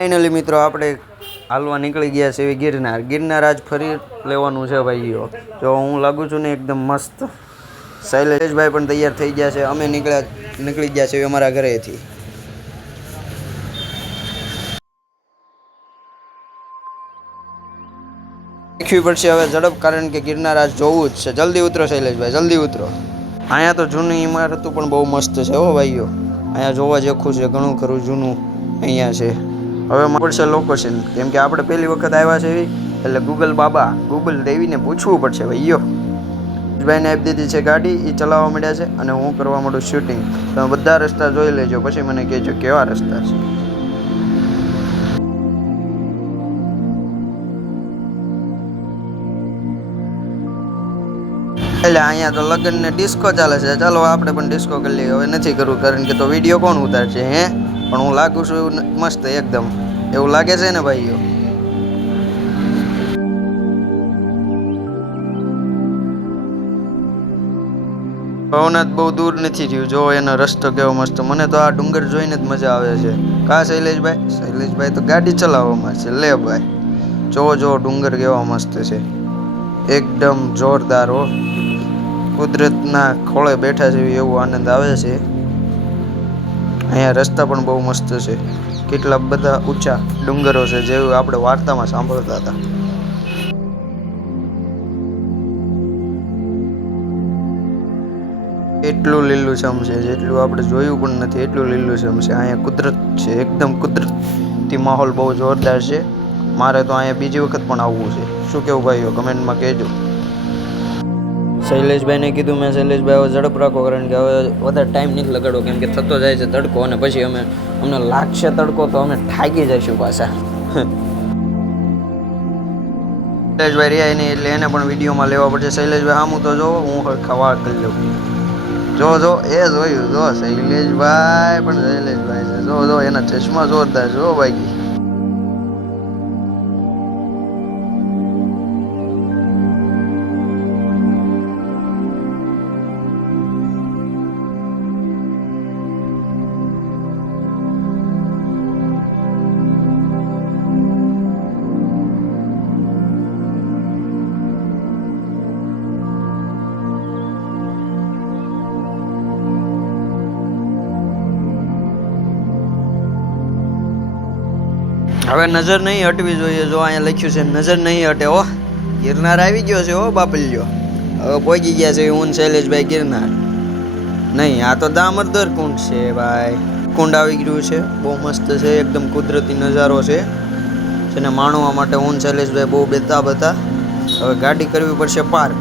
Finally મિત્રો આપણે હાલવા નીકળી ગયા છે ગિરનાર આજ ફરી લેવાનું છે ભાઈઓ. જો હું લાગુ છું ને એકદમ મસ્ત. શૈલેષભાઈ પણ તૈયાર થઈ ગયા છે. અમે નીકળી ગયા છે અમારા ઘરેથી. શીખવી પડશે હવે ઝડપ, કારણ કે ગિરનાર આજ જોવું જ છે. જલ્દી ઉતરો શૈલેષભાઈ, જલ્દી ઉતરો. અહીંયા તો જૂની ઇમારતો પણ બહુ મસ્ત છે હો ભાઈઓ. અહીંયા જોવા જેખું છે, ઘણું ખરું જૂનું અહીંયા છે. હવે મળશે લોકેશન, કેમ કે આપણે પહેલી વખત આવ્યા છે એટલે ગૂગલ દેવીને પૂછવું પડશે ભાઈઓ. ભાઈને આપી દીધી છે ગાડી, એ ચલાવવા માંડ્યા છે અને હું કરવા માંડું શૂટિંગ. તમે બધા રસ્તા જોઈ લેજો, પછી મને કહેજો કેવા રસ્તા છે. એટલે અહીંયા તો લગ્ન ને ડિસ્કો ચાલે છે. ચાલો આપણે પણ ડિસ્કો કરી લઈએ. હવે નથી કરવું, કારણ કે તો વિડીયો કોણ ઉતારશે હે. પણ હું લાગુ છું એવું મસ્ત એકદમ, એવું લાગે છે ને ભાઈઓ. ભવનાથ બહુ દૂર નથી થયું. જો એનો રસ્તો કેવો મસ્ત. મને તો આ ડુંગર જોઈને જ મજા આવે છે. કા શૈલેષભાઈ તો ગાડી ચલાવવામાં છે. લે ભાઈ, જો ડુંગર કેવા મસ્ત છે, એકદમ જોરદાર હો. કુદરતના ખોળે બેઠા છે એવું આનંદ આવે છે. અહીંયા રસ્તા પણ બહુ મસ્ત છે. કેટલા બધા ઊંચા ડુંગરો છે, જેવું આપણે વાર્તામાં સાંભળતા હતા. એટલું લીલુંછમ છે જેટલું આપણે જોયું પણ નથી, એટલું લીલુંછમ છે. અહીંયા કુદરત છે, એકદમ કુદરતી માહોલ બહુ જોરદાર છે. મારે તો અહીંયા બીજી વખત પણ આવવું છે. શું કેવું ભાઈઓ, કમેન્ટમાં કહેજો. શૈલેષભાઈને કીધું મેં, શૈલેષભાઈ હવે ઝડપ રાખો, કારણ કે હવે વધારે ટાઈમ નથી લગાડવો, કેમ કે થતો જાય છે તડકો, અને પછી અમને લાગશે તડકો તો અમે થાકી જઈશું પાછા. શૈલેષભાઈ રહ્યા નહીં એટલે એને પણ વિડીયોમાં લેવા પડશે. શૈલેષભાઈ આમ તો જો, હું ખવા કરી લઉં. જો એ જોયું, જો શૈલેષભાઈ પણ શૈલેષભાઈ છે. જો એના ચશ્મા જોરદાર છે હો ભાઈ. હવે નજર નહીં હટવી જોઈએ. જો અહીંયા લખ્યું છે નજર નહીં હટે. હો, ગિરનાર આવી ગયો છે હો બાપલ્યો. હવે પહોંચી ગયા છે હું શૈલેષભાઈ ગિરનાર. નહીં, આ તો દામોદર કુંડ છે ભાઈ. કુંડ આવી ગયું છે, બહુ મસ્ત છે, એકદમ કુદરતી નજારો છે. જેને માણવા માટે હું શૈલેષભાઈ બહુ બેતાબ હતા. હવે ગાડી કરવી પડશે પાર્ક.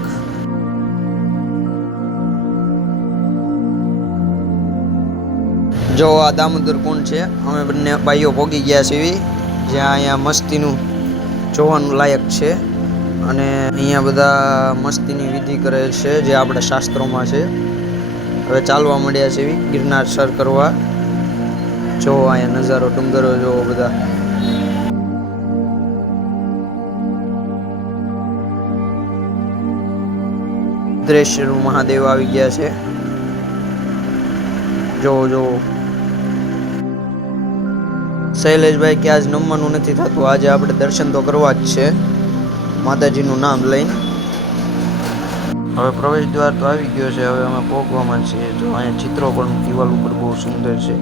જો આ દામોદર કુંડ છે. અમે બંને ભાઈઓ પહોંચી ગયા છીએ, જ્યાં અહીંયા મસ્તીનું જોવાનું લાયક છે. અને અહીંયા બધા મસ્તીની વિધિ કરે છે, જે આપણા શાસ્ત્રોમાં છે. હવે ચાલવા માંડ્યા છે ગિરનાર સર કરવા. જો અહીંયા નજારો, ડુંગરો જો બધા. દ્રેશ્યર મહાદેવ આવી ગયા છે. જો શૈલેષભાઈ કે આજ નમવાનું નથી થતું, આજે આપણે દર્શન તો કરવા જ છે માતાજીનું નામ લઈને. હવે પ્રવેશ દ્વાર તો આવી ગયો છે. હવે અમે પહોંચવામાં છીએ. જો અહીંયા ચિત્રો પણ દિવાલ ઉપર બહુ સુંદર છે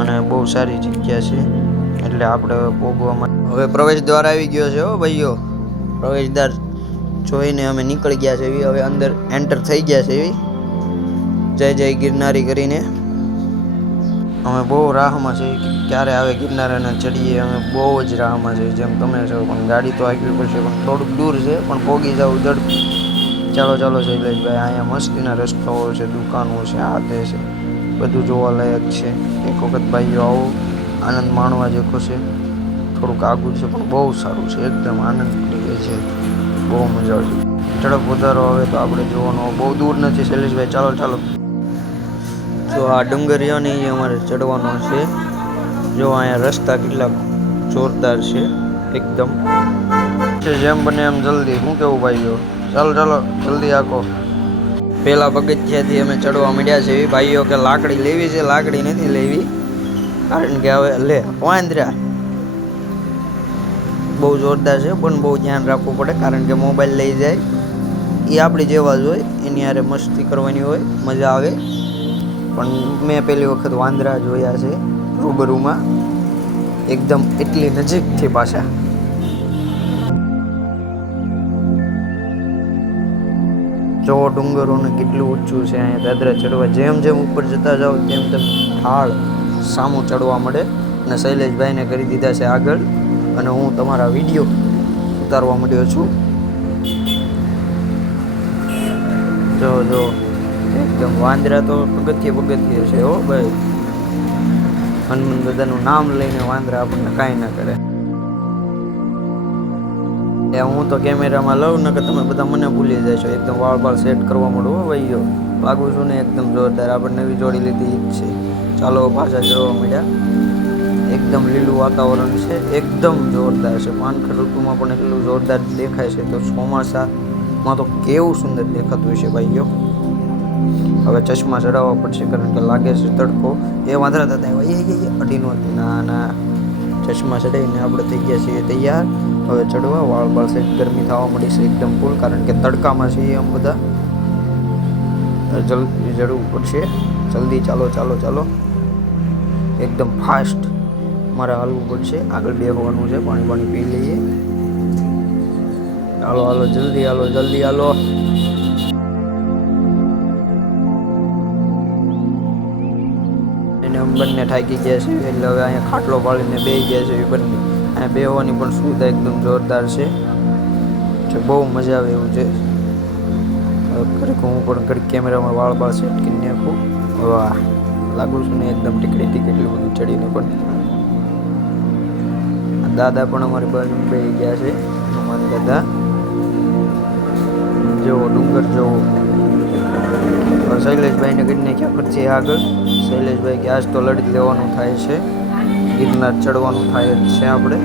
અને બહુ સારી જગ્યા છે, એટલે આપણે હવે પહોંચવામાં. હવે પ્રવેશ દ્વાર આવી ગયો છે હો ભાઈઓ. પ્રવેશ દ્વાર જોઈને અમે નીકળી ગયા છે. હવે અંદર એન્ટર થઈ ગયા છે. જય ગિરનારી કરીને અમે બહુ રાહમાં છે કે ક્યારે આવે ગિરનાર અને ચડીએ. અમે બહુ જ રાહમાં છે, જેમ તમે છો. પણ ગાડી તો આગળ પડશે, પણ થોડુંક દૂર છે, પણ પહોંચી જવું ઝડપી. ચાલો શૈલેષભાઈ. અહીંયા મસ્તીના રસ્તાઓ છે, દુકાનો છે, આ તે છે, બધું જોવાલાયક છે. એક વખત ભાઈઓ આવો, આનંદ માણવા જેવો છે. થોડુંક આગળ છે પણ બહુ સારું છે, એકદમ આનંદ પ્રિય છે, બહુ મજા આવશે. ઝડપ વધારો હવે તો આપણે જોવાનો બહુ દૂર નથી શૈલેષભાઈ. ચાલો. જો આ ડુંગરીઓ ને એ અમારે ચડવાનો છે. જો અહીંયા રસ્તા કેટલા જોરદાર છે એકદમ. જેમ બને એમ જલ્દી. શું કેવું ભાઈઓ? ચાલો જલ્દી આખો. પેલા પગથિયાથી અમે ચડવા માંડ્યા છે. ભાઈઓ કે લાકડી લેવી છે, લાકડી નથી લેવી, કારણ કે હવે લે વાંદરા બહુ જોરદાર છે, પણ બહુ ધ્યાન રાખવું પડે, કારણ કે મોબાઈલ લઈ જાય એ આપણી જેવા જ હોય, એની હારે મસ્તી કરવાની હોય, મજા આવે. પણ મેં પહેલી વખત વાંદરા જોયા છે રૂબરૂમાં, એકદમ એટલી નજીકથી પાછા. જો ડુંગરોને કેટલું ઊંચું છે અહીંયા દાદરા ચડવા. જેમ જેમ ઉપર જતા જાઓ તેમ તેમ ઢાળ સામું ચડવા મળે. અને શૈલેષભાઈને કરી દીધા છે આગળ, અને હું તમારા વિડીયો ઉતારવા માંડ્યો છું. જો જો એકદમ વાંદરા તો પગથિયે છે હો ભાઈ. હનુમાન દાદાનું નામ લઈને વાંદરા આપણને કાંઈ ના કરે. હું તો કેમેરામાં લઉં ને કે તમે બધા મને ભૂલી જશો. એકદમ વાળ સેટ કરવા માંડો હો ભાઈઓ. લાગુ છું ને એકદમ જોરદાર. આપણે નવી જોડી લીધી જ છે. ચાલો પાછા જોવા મળ્યા. એકદમ લીલું વાતાવરણ છે, એકદમ જોરદાર છે. પાનખર ઋતુમાં પણ એટલું જોરદાર દેખાય છે, તો ચોમાસામાં તો કેવું સુંદર દેખાતું હશે ભાઈઓ. હવે ચશ્મા ચડાવવા પડશે, કારણ કે લાગે છે તડકો. એ વાંદરા દાદા અઢી નહોતી. ના ચશ્મા ચડાવીને આપણે થઈ ગયા છીએ તૈયાર. હવે ચડવા વાળ સેટ. ગરમી થવા મળી છે એકદમ ફૂલ, કારણ કે તડકામાં છીએ આમ બધા. જલ્દી ચડવું પડશે, જલ્દી. ચાલો એકદમ ફાસ્ટ મારે હાલવું પડશે. આગળ બેસવાનું છે, પાણી પી લઈએ. હાલો જલ્દી હાલો. એને બંને થાકી ગયા છે, એટલે હવે અહીંયા ખાટલો પાડીને બેસી ગયા છે. બંને અહીંયા બેસવાની પણ સુવિધા એકદમ જોરદાર છે, બહુ મજા આવે એવું છે. ઘડીક હું પણ ઘડીક કેમેરામાં વાળ સેટ કરી નાખું. વાહ, લાગુ છું ને એકદમ ટીકડી એટલું બધું ચડીને. પણ દાદા પણ અમારી બાજુ બેસી ગયા છે. હનુમાન દાદા જેવો ડુંગર જેવો. શૈલેષભાઈને કરી નાખ્યા પછી આગળ. શૈલેષભાઈ કે આજ તો લડી લેવાનું થાય છે, ગિરનાર ચડવાનું થાય જ છે આપણે.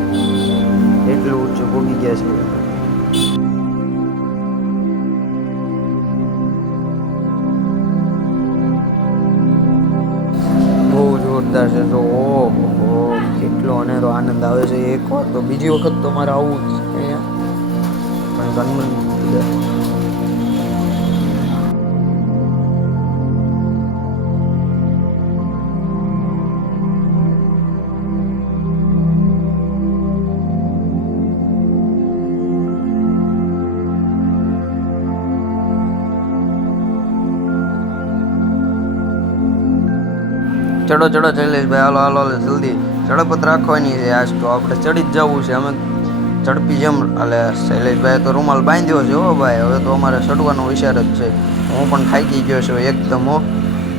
એટલું ઊંચું ભોગી ગયા છે. બહુ જોરદાર છે. જો ઓહો, કેટલો અનેરો આનંદ આવે છે. એક વાર તો, બીજી વખત તો મારે આવું જ અહીંયા. હનુમાન ચડો શૈલેષભાઈ, હાલો જલ્દી. ઝડપ રાખવાની છે. આજ તો આપણે ચડી જ જવું છે. અમે ઝડપી જેમ. એટલે શૈલેષભાઈ તો રૂમાલ બાંધ્યો છે હો ભાઈ. હવે તો અમારે ચડવાનો વિચાર જ છે. હું પણ થાકી ગયો છું એકદમ હો.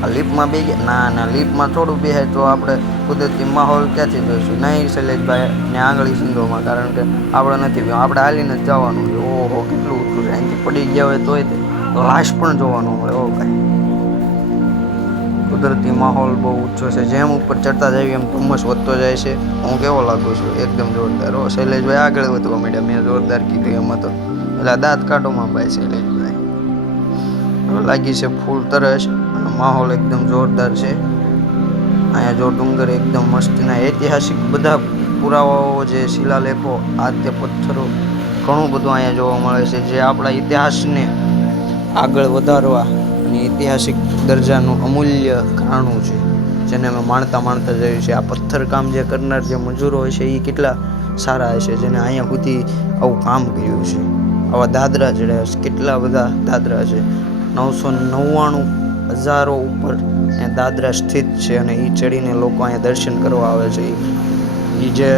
આ લીપમાં બે ગયા. ના લીપમાં થોડું બેહાય તો આપણે કુદરતી માહોલ ક્યાંથી જોઈશું. નહીં શૈલેષભાઈ ને આંગળી સિંધોમાં, કારણ કે આપણે નથી, આપણે હાલીને જ જવાનું છે. ઓહો, કેટલું ઊંચું છે. અહીંથી પડી ગયા હોય તોય લાશ પણ જોવાનું મળે હો ભાઈ. કુદરતી માહોલ બહુ ઊંચો છે. જેમ ઉપર ચડતા જઈએ એમ ધુમ્મસ વધતો જાય છે. હું કેવો લાગુ છું? એકદમ જોરદાર હો. શૈલેષભાઈ આગળ વધવા માંડ્યા. મેં જોરદાર કીધું એમાં તો. એટલે દાંત કાઢોમાં ભાઈ શૈલેષભાઈ. હવે લાગી છે ફૂલ તરસ, અને માહોલ એકદમ જોરદાર છે. અહીંયા જો ડુંગર એકદમ મસ્તીના ઐતિહાસિક બધા પુરાવાઓ, જે શિલાલેખો, આદ્ય પથ્થરો, ઘણું બધું અહીંયા જોવા મળે છે, જે આપણા ઇતિહાસને આગળ વધારવા અને ઐતિહાસિક દરજાનું અમૂલ્ય ઘાણું છે, જેને અમે માણતા જઈએ છીએ. આ પથ્થરકામ જે કરનાર જે મજૂરો હોય છે એ કેટલા સારા હશે, જેને અહીંયા સુધી આવું કામ કર્યું છે. આવા દાદરા ચડ્યા છે, કેટલા બધા દાદરા છે. 999 ઉપર અહીંયા દાદરા સ્થિત છે, અને એ ચડીને લોકો અહીંયા દર્શન કરવા આવે છે. એ જે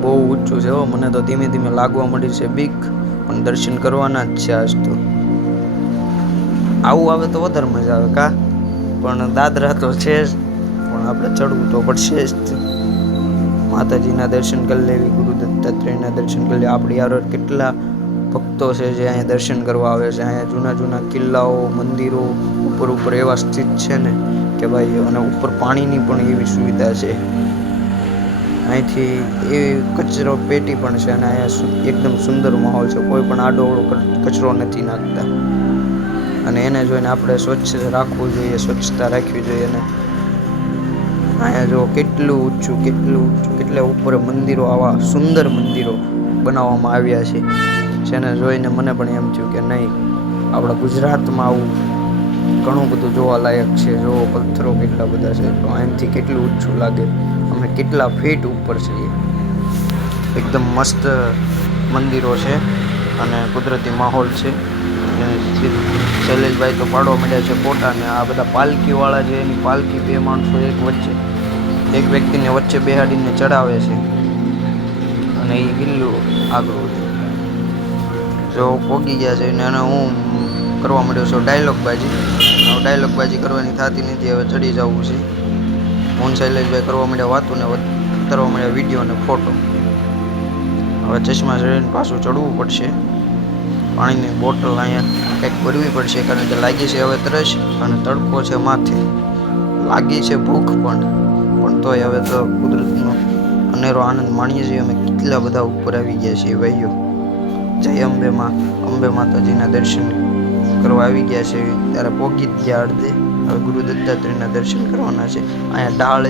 બહુ ઊંચું છે હો. મને તો ધીમે ધીમે લાગવા મળી છે બીક, પણ દર્શન કરવાના જ છે આજ તો. આવું આવે તો વધારે મજા આવે કા. પણ દાદરા તો છે જ, પણ આપણે ચડવું તો પડશે જ. માતાજીના દર્શન કરી લેવી, ગુરુ દત્તાત્રેયના દર્શન કરી લેવી. આપણી યાર કેટલા ભક્તો છે જે અહીંયા દર્શન કરવા આવે છે. અહીંયા જૂના કિલ્લાઓ, મંદિરો ઉપર એવા સ્થિત છે ને કે ભાઈ, અને ઉપર પાણીની પણ એવી સુવિધા છે. અહીંથી એવી કચરો પેટી પણ છે, અને અહીંયા એકદમ સુંદર માહોલ છે. કોઈ પણ આડોઅવળો કચરો નથી નાખતા, અને એને જોઈને આપણે સ્વચ્છ રાખવું જોઈએ, સ્વચ્છતા રાખવી જોઈએ. અને અહીંયા જો કેટલું ઊંચું કેટલા ઉપર મંદિરો, આવા સુંદર મંદિરો બનાવવામાં આવ્યા છે, જેને જોઈને મને પણ એમ થયું કે નહીં, આપણા ગુજરાતમાં આવું ઘણું બધું જોવાલાયક છે. જો પથ્થરો કેટલા બધા છે, તો અહીંથી કેટલું ઊંચું લાગે, અમે કેટલા ફીટ ઉપર છીએ. એકદમ મસ્ત મંદિરો છે અને કુદરતી માહોલ છે. શૈલેષભાઈ તો પાડવા માંડ્યા છે ફોટા, ને આ બધા પાલકીવાળા છે, એની પાલકી બે માણસો એક વ્યક્તિને વચ્ચે બેહાડીને ચડાવે છે અને એ ગિલ્લું આગળ જો પોગી ગયા છે. અને હું કરવા માંડ્યો છું ડાયલોગબાજી કરવાની થતી નથી, હવે ચડી જવું છે. હું શૈલેષભાઈ કરવા માંડ્યા વાતું ને ઉતરવા માંડ્યા વિડીયો અને ફોટો. હવે ચશ્મા ચડીને પાછું ચડવું પડશે. પાણીની બોટલ અહીંયા કંઈક ભરવી પડશે, કારણ કે લાગી છે હવે તરસ અને તડકો છે માથે, લાગી છે ભૂખ પણ તોય હવે તો કુદરતનો અનેરો આનંદ માણીએ છીએ. અમે કેટલા બધા ઉપર આવી ગયા છીએ ભાઈઓ. જય અંબે માતાજીના દર્શન કરવા આવી ગયા છે, ત્યારે પોગી જ ગયા અડધે. હવે ગુરુ દત્તાત્રેયના દર્શન કરવાના છે. અહીંયા ઢાળ,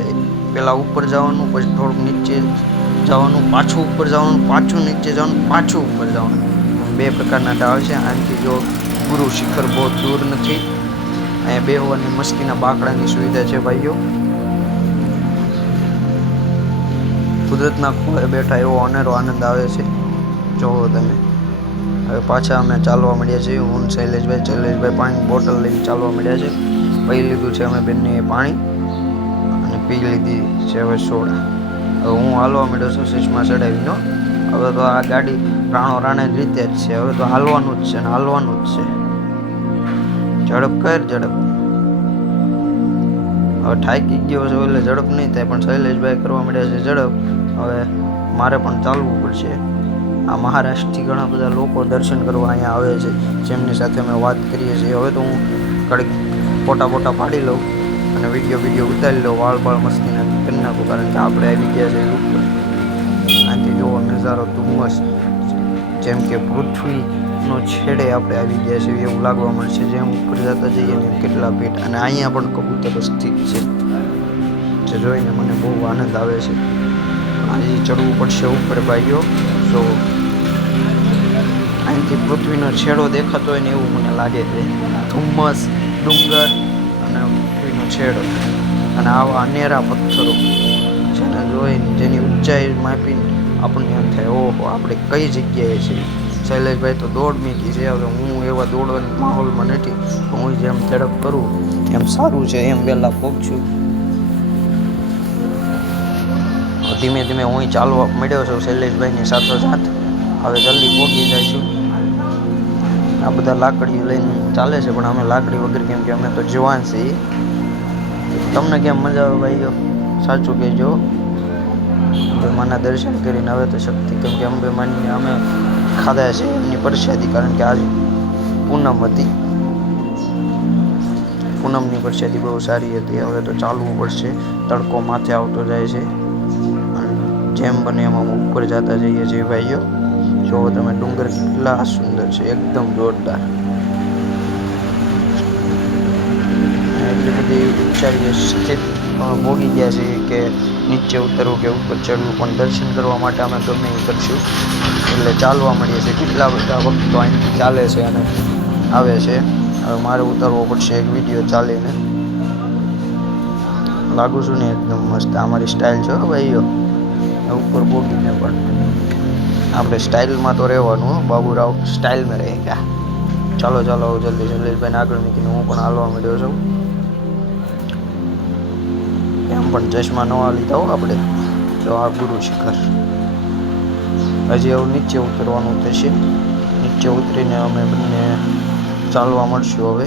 પહેલાં ઉપર જવાનું, પછી થોડુંક નીચે જવાનું, પાછું ઉપર જવાનું, પાછું નીચે જવાનું, પાછું ઉપર જવાનું. બે પ્રકારના ઢાળ છે. આનાથી જો ગુરુ શિખર બહુ દૂર નથી. અહીંયા બેહવાની મસ્તીના બાકડાની સુવિધા છે ભાઈઓ. કુદરતના ખોળે બેઠા એવો અનેરો આનંદ આવે છે, જોવો તમે. હવે પાછા અમે ચાલવા માંડ્યા છીએ. હું શૈલેષભાઈ પાણીની બોટલ લઈને ચાલવા માંડ્યા છે. પી લીધું છે અમે બંને પાણી અને પી લીધી છે હવે સોડા. હવે હું હાલવા માંડ્યો છું ચશ્મા ચડાવીનો. હવે તો આ ગાડી રાણે રીતે જ છે, હવે તો હાલવાનું જ છે ને હાલવાનું જ છે. ઝડપ ઝડપ. હવે થાકી ગયો છે એટલે ઝડપ નહીં થાય, પણ શૈલેષભાઈ કરવા માંડ્યા છે ઝડપ. હવે મારે પણ ચાલવું પડશે. આ મહારાષ્ટ્રથી ઘણા બધા લોકો દર્શન કરવા અહીંયા આવે છે, જેમની સાથે અમે વાત કરીએ છીએ. હવે તો હું કડીક ફોટા પાડી લઉં અને વિડીયો ઉતારી લઉં, વાળ મસ્તીના કરી નાખું, કારણ કે આપણે આવી ગયા છે ઉપર. આથી જોવો નજારો ધુમ્મસ, જેમ કે પૃથ્વીનો છેડે આપણે આવી ગયા છે એવું લાગવા મળશે જેમ ઉપર જતા જઈએ ને. કેટલા ફીટ, અને અહીંયા પણ કબૂતરો સ્થિત છે, જે જોઈને મને બહુ આનંદ આવે છે. આજે ચડવું પડશે ઉપર ભાઈઓ. તો અહીંથી પૃથ્વીનો છેડો દેખાતો હોય ને એવું મને લાગે છે. ધુમ્મસ, ડુંગર અને પૃથ્વીનો છેડો અને આવા અનેરા પથ્થરો જેને જોઈને, જેની ઊંચાઈ માપીને આપણને એમ થાય ઓહો આપણે કઈ જગ્યાએ છીએ. શૈલેષભાઈ તો દોડ મીકી છે. હવે હું એવા દોડવાના માહોલમાં નથી, હું જેમ ઝડપ કરું એમ સારું છે, એમ વહેલા પહોંચું. ધીમે ધીમે હું ચાલવા મળ્યો છું શૈલેષભાઈની સાથોસાથ. હવે જલ્દી પહોંચી જઈશું. આ બધા લાકડીઓ લઈને ચાલે છે, પણ અમે લાકડી વગર, કેમ કે અમે તો જવાન છીએ. તમને કેમ મજા આવે ભાઈઓ સાચું કહેજો. અંબેમાના દર્શન કરીને હવે તો શક્તિ, કેમ કે અંબેમાની અમે ખાધા છે એમની પ્રસાદી, કારણ કે આજ પૂનમ હતી. પૂનમની પ્રસાદી બહુ સારી હતી. હવે તો ચાલવું પડશે, તડકો માથે આવતો જાય છે. જેમ બને એમાં ઉપર જતા જઈએ છીએ ભાઈઓ. જો તમે ડુંગર કેટલા સુંદર છે, એકદમ જોરદાર. એટલી બધી ઊંચાઈએ સ્થિત ભોગી ગયા છે કે નીચે ઉતરવું કે ઉપર ચડવું, પણ દર્શન કરવા માટે અમે ગમે એ કરશું. એટલે ચાલવા મળીએ છીએ. કેટલા બધા ભક્તો અહીંથી ચાલે છે અને આવે છે. હવે મારે ઉતરવો પડશે એક વિડીયો ચાલીને. લાગુ છું ને એકદમ મસ્ત. આ મારી સ્ટાઇલ છે ભાઈઓ. ઉપર બોગીને પણ આપણે સ્ટાઇલમાં તો રહેવાનું, બાબુરાવ સ્ટાઇલમાં રહેગા. ચાલો જલ્દી શૈલેષભાઈને આગળ મૂકીને હું પણ હાલવા માંડ્યો છું. એમ પણ ચશ્મા નવા લીધા હો આપણે. જો આ ગુરુ શિખર. હજી હવે નીચે ઉતરવાનું થશે. નીચે ઉતરીને અમે બંને ચાલવા મળશું. હવે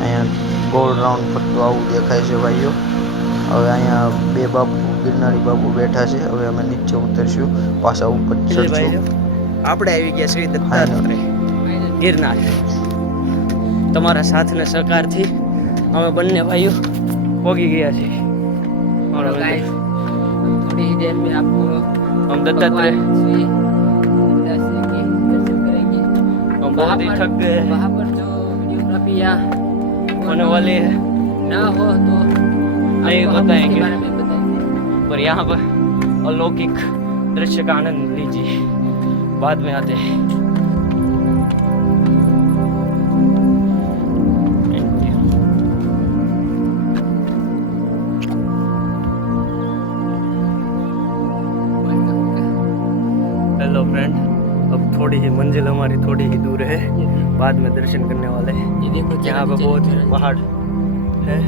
અહીંયા ગોળ રાઉન્ડ ફરતું આવું દેખાય છે ભાઈઓ. હવે અહીંયા બે બાપુ, ગિરનારી બાપુ બેઠા છે. હવે અમે નીચે ઉતરશું, પાછા ઉપર ચડશું. આપણે આવી ગયા શ્રી દત્તાત્રેય ગિરનાર. તમારા સાથ ને સહકારથી અમે બંને ભાઈઓ પહોંચી ગયા છીએ. थोड़ी ही देर में आपको हम दत्तात्रेय दर्शन करेंगे. हम बहुत ही थक गए हैं. वहाँ पर जो वीडियोग्राफी या होने वाली है ना हो तो आइए आपको हम बताएंगे। इसके बारे में बताएंगे। पर यहाँ पर अलौकिक दृश्य का आनंद लीजिए, बाद में आते हैं। हेलो फ्रेंड, अब थोड़ी ही मंजिल हमारी थोड़ी ही दूर है, बाद में दर्शन करने वाले हैं। ये देखो यहाँ पे बहुत ही पहाड़ है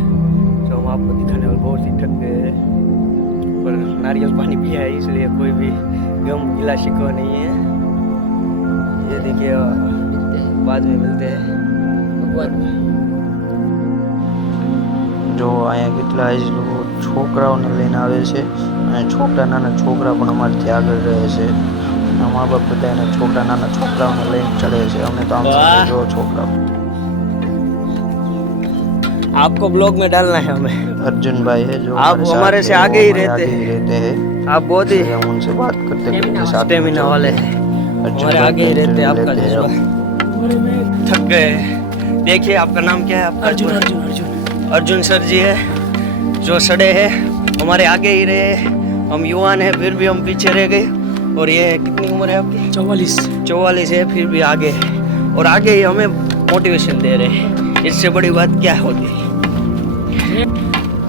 जो हम आपको दिखाने वाले, बहुत ही थक गए हैं, पर नारियल पानी पिया है इसलिए कोई भी गम गिला शिकवा नहीं है। ये देखिए, बाद में मिलते हैं। જો અહીંયા કેટલા જ લોકો છોકરાઓને લઈને આવે છે અને છોકરા નાના છોકરા પણ અમારાથી આગળ રહે છે. મા બાપ બધા એના છોકરા નાના છોકરાઓને લઈને ચડે છે. અમે તો આમ જો છોકરા आपको ब्लॉग में डालना है हमें. अर्जुन भाई है जो आप हमारे से आगे ही रहते हैं. आप बहुत ही हम उनसे बात करते करते साथ में वाले हैं. हमारे आगे ही रहते हैं. आपका जज्बा. थक गए. देखिए आपका नाम क्या है? आपका अर्जुन सर जी है जो सड़े हैं, हमारे आगे ही रहे. हम युवान हैं फिर भी हम पीछे रह गए. और ये कितनी उम्र है आपकी? 44 है, फिर भी आगे है. और आगे ही हमें मोटिवेशन दे रहे हैं. इससे बड़ी बात क्या होगी?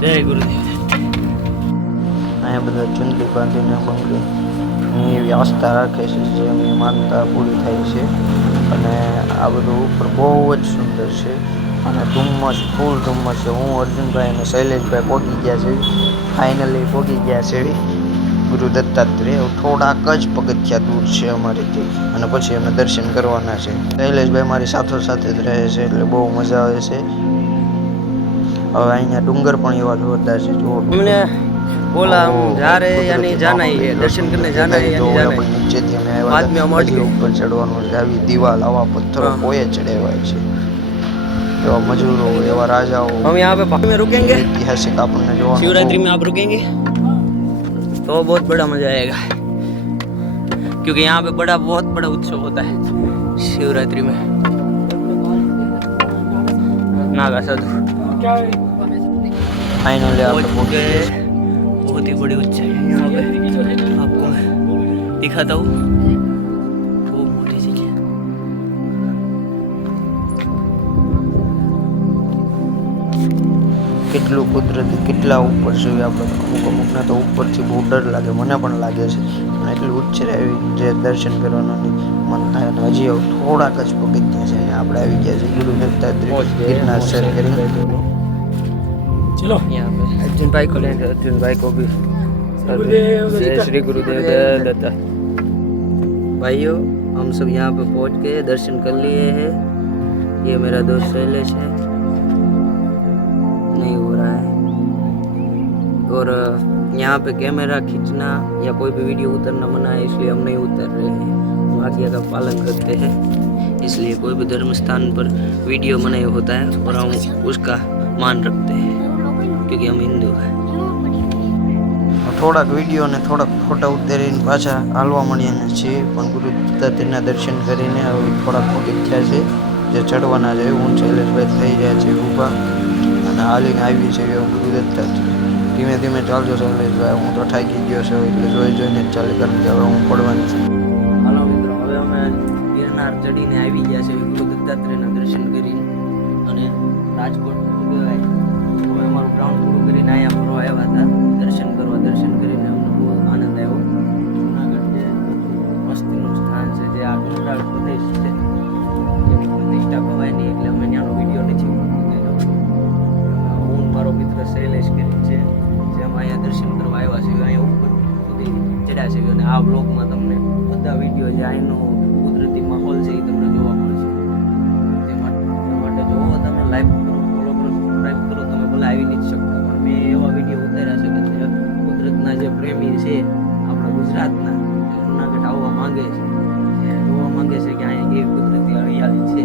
जय गुरुदेव. અહીંયા બધા ચુંદડી બાંધીને બંગડી એવી આસ્થા રાખે છે, જે એમની માનતા પૂરી થાય છે. અને આ બધું ઉપર બહુ જ સુંદર છે અને ધુમ્મસ, ફૂલ ધુમ્મસ છે. હું અર્જુનભાઈ અને શૈલેષભાઈ પહોંચી ગયા છે, ફાઇનલી પહોંચી ગયા છે ગુરુ દત્તાત્રેય. થોડાક જ પગથિયા દૂર છે અમારીથી અને પછી અમે દર્શન કરવાના છે. શૈલેષભાઈ મારી સાથોસાથે જ રહે છે એટલે બહુ મજા આવે છે. હવે અહીંયા ડુંગર પણ એવા જોરદાર છે. જો हमने बोला हम जा रहे हैं या नहीं जाना ही है, दर्शन करने जाना है या नहीं जाना है. નીચેથી અમે આવ્યા बाद में हम अटके ઉપર ચડવાનું છે. આવી દિવાલ, આવા પથ્થરો કોઈએ ચડાવ્યા છે. એવા મજૂરો, એવા રાજાઓ. हम यहाँ पे पहाड़ में रुकेंगे. ऐतिहासिक આપણને જોવાનું. शिवरात्रि में आप रुकेंगे तो बहुत बड़ा मजा आएगा, क्योंकि यहाँ पे बहुत बड़ा उत्सव होता है शिवरात्रि में. नागा साधु फाइनली आप पहुंच गए. बहुत ही बड़ी ऊंचाई है यहाँ पे, आपको मैं दिखाता हूँ. बहुत मोटी जगह. કેટલું કુદરતી, કેટલા ઉપર છે આપણે. અમુકને તો ઉપરથી બહુ ડર લાગે, મને પણ લાગે છે. પણ એટલી ઉચ્ચે આવી જે દર્શન કરવાનું મન થાય. અને હજી થોડાક જ પગથિયા છે અને આપણે આવી ગયા છે ગુરુ દત્તાત્રેય गिरनार सर करेंगे. चलो यहाँ पे अर्जुन भाई को लेंगे. अर्जुन भाई को भी जय श्री गुरुदेव दत्ता. भाइयों, हम सब यहाँ पे पहुँच गए, दर्शन कर लिए हैं. ये मेरा दोस्त शैलेश है. नहीं हो रहा है. और यहाँ पे कैमरा खींचना या कोई भी वीडियो उतरना मना है, इसलिए हम नहीं उतर रहे हैं. हम आज्ञा का पालन करते हैं, इसलिए कोई भी धर्म स्थान पर वीडियो मना होता है और हम उसका मान रखते हैं, क्योंकि हम हिंदू हैं. થોડાક વિડીયો અને થોડાક ફોટા ઉતારીને પાછા હાલવા મળ્યા છીએ. પણ ગુરુ દત્તાત્રેયના દર્શન કરીને હવે થોડાક પગથિયા છે જે ચડવાના છે. હું શૈલેષભાઈ થઈ જાય છે ઊભા અને હાલીને આવી છે ગુરુ દત્તાત્રેય. ધીમે ધીમે ચાલજો શૈલેષભાઈ, હું તો થાકી ગયો છું એટલે જોઈને જ ચાલે, કારણ કે હવે હું પડવાની છું. હાલો મિત્રો, હવે અમે ગિરનાર ચડીને આવી ગયા છે ગુરુ દત્તાત્રેયના દર્શન કરીને અને રાજકોટ ગવાય. હવે અમારું ગ્રાઉન્ડ પૂરું કરીને અહીંયા ફરવા આવ્યા હતા દર્શન કરવા. દર્શન કરીને અમને બહુ આનંદ આવ્યો. જૂનાગઢ જે મસ્તીનું સ્થાન છે, જે આ ડુંગરાળ પ્રદેશ છે, જેની પ્રતિષ્ઠા કવાય નહીં એટલે અમે ત્યાંનો વિડીયો નથી મૂકેલો. હું મારો મિત્ર શૈલેષ કરી છે, જેમ અહીંયા દર્શન કરવા આવ્યા છે, અહીંયા ઉપર સુધી ચડ્યા છે. અને આ બ્લોગમાં તમને બધા વિડીયો જે અહીંનો કુદરતી માહોલ છે એ તમને જોવા મળશે. તે માટે જોવો, તમે લાઈક કરો, ફોલો કરો, સબસ્ક્રાઈબ કરો. તમે ભલે આવી નથી શકતા, પણ મેં એવા વિડીયો ઉતાર્યા છે કે કુદરતના જે પ્રેમી છે આપણા ગુજરાતના, જૂનાગઢ આવવા માંગે છે, જે જોવા માંગે છે કે અહીંયા કેવી કુદરતી હરિયાળી છે,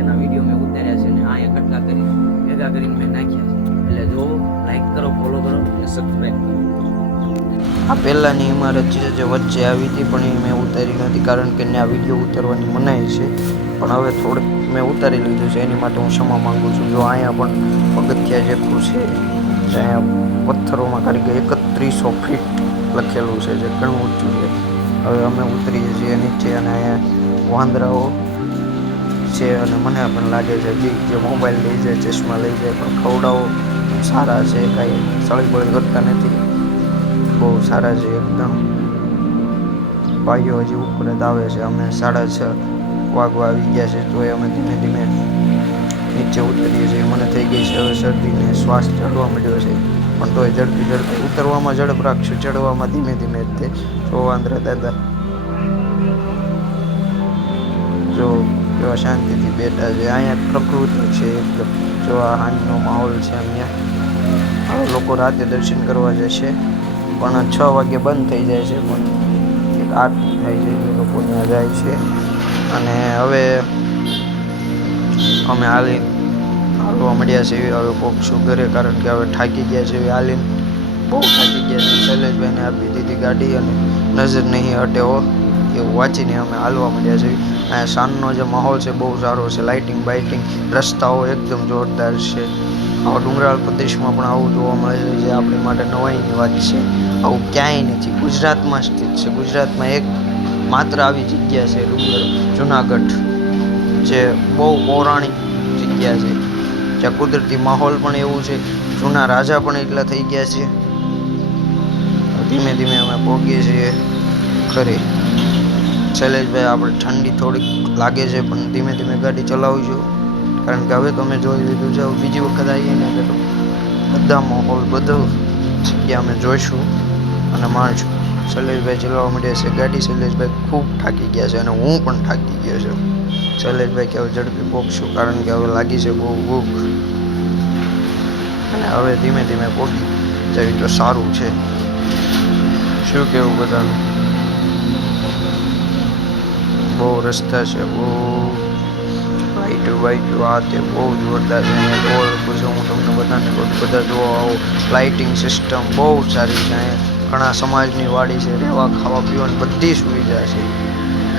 એના વિડીયો મેં ઉતાર્યા છે અને અહીંયા કટકા કરી ભેગા કરીને મેં નાખ્યા છે. એટલે જોવો, લાઈક કરો, ફોલો કરો અને સબસ્ક્રાઈબ કરો. આ પહેલાંની ઇમારત છે જે વચ્ચે આવી હતી, પણ એ મેં ઉતારી નથી, કારણ કે ત્યાં વિડીયો ઉતારવાની મનાઈ છે. પણ હવે થોડુંક મેં ઉતારી લીધું છે, એની માટે હું ક્ષમા માંગુ છું. જો અહીંયા પણ પગથિયા જેટલું છે અહીંયા પથ્થરોમાં કારીગર 3100 ફીટ લખેલું છે, જે ઘણું ઊંચું છે. હવે અમે ઉતરીએ છીએ નીચે અને અહીંયા વાંદરાઓ છે અને મને પણ લાગે છે બીક, જે મોબાઈલ લઈ જાય, ચશ્મા લઈ જાય, પણ ખવડાવો સારા છે, કાંઈ સળીબળી કરતા નથી, બહુ સારા છે એકદમ. ભાઈઓ હજી ઉપર જ આવે છે. અમે 6:30 વાગવા આવી ગયા છે, તોય અમે ધીમે ધીમે નીચે ઉતરીએ છીએ. મને થઈ ગઈ છે હવે શરદીને શ્વાસ ચડવા માંડ્યો છે, પણ તોય ઝડપી ઉતરવામાં ઝડપ રાખશું, ચડવામાં ધીમે ધીમે જ તે. જો વાંદરા દાદા જો કેવા શાંતિથી બેઠા છે. અહીંયા પ્રકૃતિ છે એકદમ. જો આ હાંજનો માહોલ છે અહીંયા. હવે લોકો રાતે દર્શન કરવા જશે, પણ 6 વાગે બંધ થઈ જાય છે, પણ એક આરતી થાય છે, એ લોકો ત્યાં જાય છે. અને હવે અમે હાલવા મળ્યા છીએ. હવે પહોંચશું ઘરે, કારણ કે હવે થાકી ગયા છે. હાલીને બહુ થાકી ગયા છે. શૈલેષભાઈને આપી દીધી ગાડી અને નજર નહીં હટે હો એવું વાંચીને અમે હાલવા મળ્યા છીએ. અહીંયા સાંજનો જે માહોલ છે બહુ સારો છે. લાઇટિંગ બાઇટિંગ, રસ્તાઓ એકદમ જોરદાર છે. આવા ડુંગરાળ પ્રદેશમાં પણ આવું જોવા મળે છે, જે આપણી માટે નવાઈની વાત છે. આવું ક્યાંય નથી, ગુજરાતમાં સ્થિત છે. ગુજરાતમાં એક માત્ર આવી જગ્યા છે ડુંગર, જુનાગઢ, જે બહુ પૌરાણિક જગ્યા છે, જ્યાં કુદરતી માહોલ પણ એવું છે. જૂના રાજા પણ એટલા થઈ ગયા છે. ધીમે ધીમે અમે પહોંચીએ છીએ ઘરે. શૈલેષભાઈ, આપણે ઠંડી થોડીક લાગે છે, પણ ધીમે ધીમે ગાડી ચલાવીશું, કારણ કે હવે તો અમે જોઈ લીધું છે. હવે બીજી વખત આવીએ ને તો બધા માહોલ, બધું જગ્યા અમે જોઈશું અને માણશું. શૈલેષભાઈ ચલાવવા માંડ્યા છે ગાડી. શૈલેષભાઈ ખૂબ થાકી ગયા છે અને હું પણ થાકી ગયો છું. શૈલેષભાઈ કે હવે ઝડપી પહોંચશું, કારણ કે હવે લાગી છે બહુ ભૂખ, અને હવે ધીમે ધીમે પહોંચી જવી તો સારું છે. શું કેવું બધાનું? બહુ રસ્તા છે, બહુ લાઇટો આ તે બહુ જોરદાર છે. અહીંયા રોડ પછી હું તમને બધાને બધા જોવા આવો. લાઇટિંગ સિસ્ટમ બહુ સારી છે. અહીંયા ઘણા સમાજની વાડી છે, રહેવા ખાવા પીવાની બધી સુવિધા છે.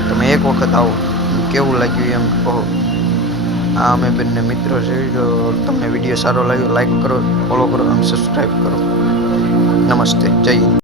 તમે એક વખત આવો, કેવું લાગ્યું એમ કહો. આ અમે બંને મિત્રો છે. જો તમને વિડીયો સારો લાગ્યો, લાઈક કરો, ફોલો કરો અને સબસ્ક્રાઈબ કરો. નમસ્તે, જય હિન્દ.